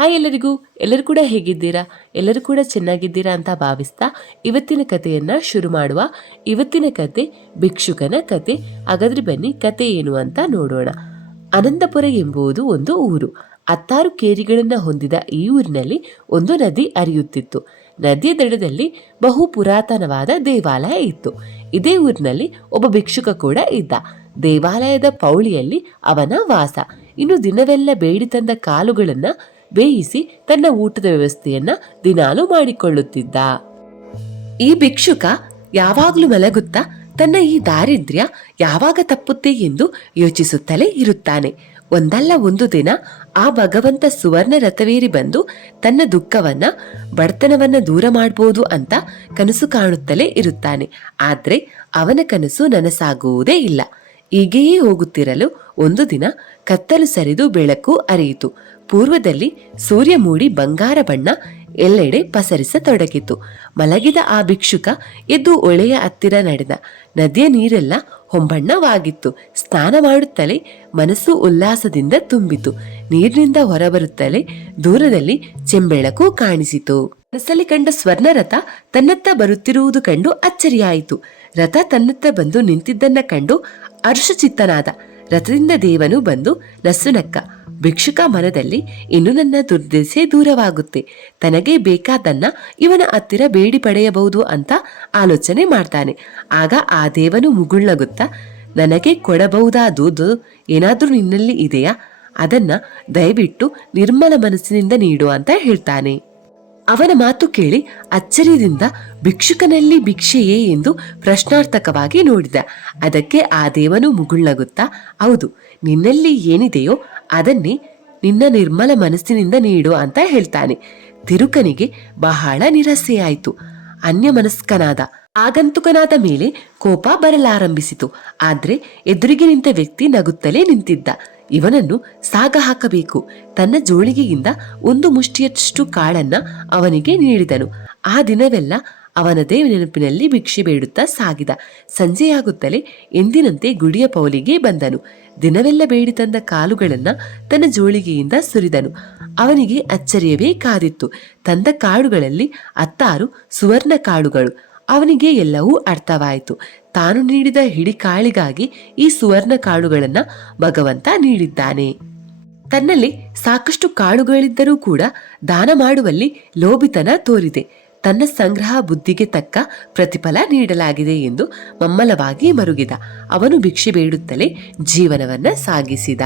Hi ಎಲ್ಲರಿಗೂ, ಎಲ್ಲರೂ ಕೂಡ ಹೇಗಿದ್ದೀರಾ? ಎಲ್ಲರೂ ಕೂಡ ಚೆನ್ನಾಗಿದ್ದೀರಾ ಅಂತ ಭಾವಿಸ್ತಾ ಇವತ್ತಿನ ಕಥೆಯನ್ನ ಶುರು ಮಾಡುವ ಇವತ್ತಿನ ಕತೆ, ಭಿಕ್ಷುಕನ ಕತೆ. ಹಾಗಾದ್ರೆ ಬನ್ನಿ, ಕತೆ ಏನು ಅಂತ ನೋಡೋಣ. ಅನಂತಪುರ ಎಂಬುದು ಒಂದು ಊರು. ಹತ್ತಾರು ಕೇರಿಗಳನ್ನು ಹೊಂದಿದ ಈ ಊರಿನಲ್ಲಿ ಒಂದು ನದಿ ಹರಿಯುತ್ತಿತ್ತು. ನದಿಯ ದಡದಲ್ಲಿ ಬಹು ಪುರಾತನವಾದ ದೇವಾಲಯ ಇತ್ತು. ಇದೇ ಊರಿನಲ್ಲಿ ಒಬ್ಬ ಭಿಕ್ಷುಕ ಕೂಡ ಇದ್ದ. ದೇವಾಲಯದ ಪೌಳಿಯಲ್ಲಿ ಅವನ ವಾಸ. ಇನ್ನು ದಿನವೆಲ್ಲ ಬೇಡಿ ತಂದ ಕಾಲುಗಳನ್ನ ಬೇಯಿಸಿ ತನ್ನ ಊಟದ ವ್ಯವಸ್ಥೆಯನ್ನ ದಿನಾಲು ಮಾಡಿಕೊಳ್ಳುತ್ತಿದ್ದ. ಈ ಭಿಕ್ಷುಕ ಯಾವಾಗಲೂ ಮಲಗುತ್ತಾ ತನ್ನ ಈ ದಾರಿದ್ರ್ಯ ಯಾವಾಗ ತಪ್ಪುತ್ತೆ ಎಂದು ಯೋಚಿಸುತ್ತಲೇ ಇರುತ್ತಾನೆ. ಒಂದಲ್ಲ ಒಂದು ದಿನ ಆ ಭಗವಂತ ಸುವರ್ಣ ರಥವೇರಿ ಬಂದು ತನ್ನ ದುಃಖವನ್ನ, ಬಡತನವನ್ನ ದೂರ ಮಾಡಬಹುದು ಅಂತ ಕನಸು ಕಾಣುತ್ತಲೇ ಇರುತ್ತಾನೆ. ಆದ್ರೆ ಅವನ ಕನಸು ನನಸಾಗುವುದೇ ಇಲ್ಲ. ಹೀಗೆಯೇ ಹೋಗುತ್ತಿರಲು ಒಂದು ದಿನ ಕತ್ತಲು ಸರಿದು ಬೆಳಕು ಅರಿಯಿತು. ಪೂರ್ವದಲ್ಲಿ ಸೂರ್ಯ ಮೂಡಿ ಬಂಗಾರ ಬಣ್ಣ ಎಲ್ಲೆಡೆ ಪಸರಿಸತೊಡಗಿತು. ಮಲಗಿದ ಆ ಭಿಕ್ಷುಕ ಎದ್ದು ಒಳೆಯ ಹತ್ತಿರ ನಡೆದ. ನದಿಯ ನೀರೆಲ್ಲ ಹೊಂಬಣ್ಣವಾಗಿತ್ತು. ಸ್ನಾನ ಮಾಡುತ್ತಲೇ ಮನಸ್ಸು ಉಲ್ಲಾಸದಿಂದ ತುಂಬಿತು. ನೀರಿನಿಂದ ಹೊರಬರುತ್ತಲೇ ದೂರದಲ್ಲಿ ಚೆಂಬೆಳಕು ಕಾಣಿಸಿತು. ಮನಸ್ಸಲ್ಲಿ ಕಂಡ ಸ್ವರ್ಣ ರಥ ತನ್ನತ್ತ ಬರುತ್ತಿರುವುದು ಕಂಡು ಅಚ್ಚರಿಯಾಯಿತು. ರಥ ತನ್ನತ್ತ ಬಂದು ನಿಂತಿದ್ದನ್ನ ಕಂಡು ಹರ್ಷಚಿತ್ತನಾದ ರಥದಿಂದ ದೇವನು ಬಂದು ನಸುನಕ್ಕ, ಭಿಕ್ಷುಕ ಮನದಲ್ಲಿ ಇನ್ನು ನನ್ನ ದುರ್ದೆಸೆ ದೂರವಾಗುತ್ತೆ, ತನಗೆ ಬೇಕಾದನ್ನ ಇವನ ಹತ್ತಿರ ಬೇಡಿ ಪಡೆಯಬಹುದು ಅಂತ ಆಲೋಚನೆ ಮಾಡ್ತಾನೆ. ಆಗ ಆ ದೇವನು ಮುಗುಳ್ನಗುತ್ತಾ, ನನಗೆ ಕೊಡಬಹುದಾದುದು ಏನಾದ್ರೂ ನಿನ್ನಲ್ಲಿ ಇದೆಯಾ? ಅದನ್ನ ದಯವಿಟ್ಟು ನಿರ್ಮಲ ಮನಸ್ಸಿನಿಂದ ನೀಡು ಅಂತ ಹೇಳ್ತಾನೆ. ಅವನ ಮಾತು ಕೇಳಿ ಅಚ್ಚರಿಯಿಂದ ಭಿಕ್ಷುಕನಲ್ಲಿ ಭಿಕ್ಷೆಯೇ ಎಂದು ಪ್ರಶ್ನಾರ್ಥಕವಾಗಿ ನೋಡಿದ. ಅದಕ್ಕೆ ಆ ದೇವನು ಮುಗುಳ್ನಗುತ್ತಾ, ಹೌದು, ನಿನ್ನಲ್ಲಿ ಏನಿದೆಯೋ ಅದನ್ನೇ ನಿನ್ನ ನಿರ್ಮಲ ಮನಸ್ಸಿನಿಂದ ನೀಡು ಅಂತ ಹೇಳ್ತಾನೆ. ತಿರುಕನಿಗೆ ಬಹಳ ನಿರಾಸೆಯಾಯಿತು. ಅನ್ಯಮನಸ್ಕನಾದ ಆಗಂತುಕನಾದ ಮೇಲೆ ಕೋಪ ಬರಲಾರಂಭಿಸಿತು. ಆದ್ರೆ ಎದುರಿಗೆ ನಿಂತ ವ್ಯಕ್ತಿ ನಗುತ್ತಲೇ ನಿಂತಿದ್ದ. ಇವನನ್ನು ಸಾಗ ಹಾಕಬೇಕು. ತನ್ನ ಜೋಳಿಗೆಯಿಂದ ಒಂದು ಮುಷ್ಟಿಯಷ್ಟು ಕಾಳನ್ನ ಅವನಿಗೆ ನೀಡಿದನು. ಆ ದಿನವೆಲ್ಲ ಅವನದೇ ನೆನಪಿನಲ್ಲಿ ಭಿಕ್ಷೆ ಬೇಡುತ್ತಾ ಸಾಗಿದ. ಸಂಜೆಯಾಗುತ್ತಲೇ ಎಂದಿನಂತೆ ಗುಡಿಯ ಪೌಲಿಗೆ ಬಂದನು. ದಿನವೆಲ್ಲ ಬೇಡಿ ತಂದ ಕಾಲುಗಳನ್ನ ತನ್ನ ಜೋಳಿಗೆಯಿಂದ ಸುರಿದನು. ಅವನಿಗೆ ಅಚ್ಚರಿಯವೇ ಕಾದಿತ್ತು. ತಂದ ಕಾಳುಗಳಲ್ಲಿ ಹತ್ತಾರು ಸುವರ್ಣ ಕಾಳುಗಳು. ಅವನಿಗೆ ಎಲ್ಲವೂ ಅರ್ಥವಾಯಿತು. ತಾನು ನೀಡಿದ ಹಿಡಿ ಕಾಳಿಗಾಗಿ ಈ ಸುವರ್ಣ ಕಾಳುಗಳನ್ನ ಭಗವಂತ ನೀಡಿದ್ದಾನೆ. ತನ್ನಲ್ಲಿ ಸಾಕಷ್ಟು ಕಾಳುಗಳಿದ್ದರೂ ಕೂಡ ದಾನ ಮಾಡುವಲ್ಲಿ ಲೋಭಿತನ ತೋರಿದೆ. ತನ್ನ ಸಂಗ್ರಹ ಬುದ್ಧಿಗೆ ತಕ್ಕ ಪ್ರತಿಫಲ ನೀಡಲಾಗಿದೆ ಎಂದು ಮಮ್ಮಲವಾಗಿ ಮರುಗಿದ. ಅವನು ಭಿಕ್ಷೆ ಬೇಡುತ್ತಲೇ ಜೀವನವನ್ನ ಸಾಗಿಸಿದ.